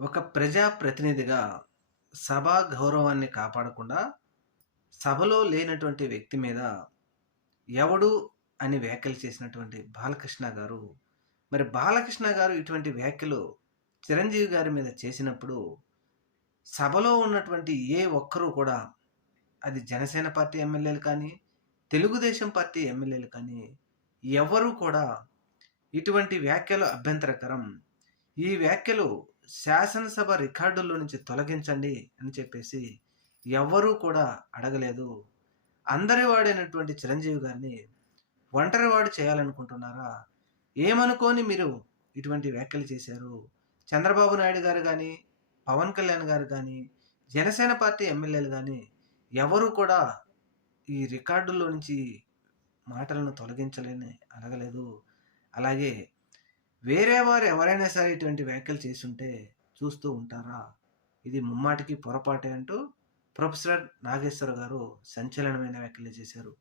ఒక ప్రజా ప్రతినిధిగా సభా గౌరవాన్ని కాపాడకుండా, సభలో లేనటువంటి వ్యక్తి మీద ఎవడు అని వ్యాఖ్యలు చేసినటువంటి బాలకృష్ణ గారు, మరి బాలకృష్ణ గారు ఇటువంటి వ్యాఖ్యలు చిరంజీవి గారి మీద చేసినప్పుడు, సభలో ఉన్నటువంటి ఏ ఒక్కరు కూడా అది జనసేన పార్టీ ఎమ్మెల్యేలు కానీ, తెలుగుదేశం పార్టీ ఎమ్మెల్యేలు కానీ, ఎవరు కూడా ఇటువంటి వ్యాఖ్యలు అభ్యంతరకరం. ఈ వ్యాఖ్యలు శాసనసభ రికార్డుల్లో నుంచి తొలగించండి అని చెప్పేసి ఎవ్వరూ కూడా అడగలేదు. అందరి వాడైనటువంటి చిరంజీవి గారిని ఒంటరివాడు చేయాలనుకుంటున్నారా? ఏమనుకోని మీరు ఇటువంటి వ్యాఖ్యలు చేశారు? చంద్రబాబు నాయుడు గారు గాని, పవన్ కళ్యాణ్ గారు గాని, జనసేన పార్టీ ఎమ్మెల్యేలు గాని ఎవరు కూడా ఈ రికార్డుల్లో నుంచి మాటలను తొలగించలేని అడగలేదు. అలాగే వేరే వారు ఎవరైనా సరే ఇటువంటి వ్యాఖ్యలు చేసుంటే చూస్తూ ఉంటారా? ఇది ముమ్మాటికి పొరపాటే అంటూ ప్రొఫెసర్ నాగేశ్వర గారు సంచలనమైన వ్యాఖ్యలు చేశారు.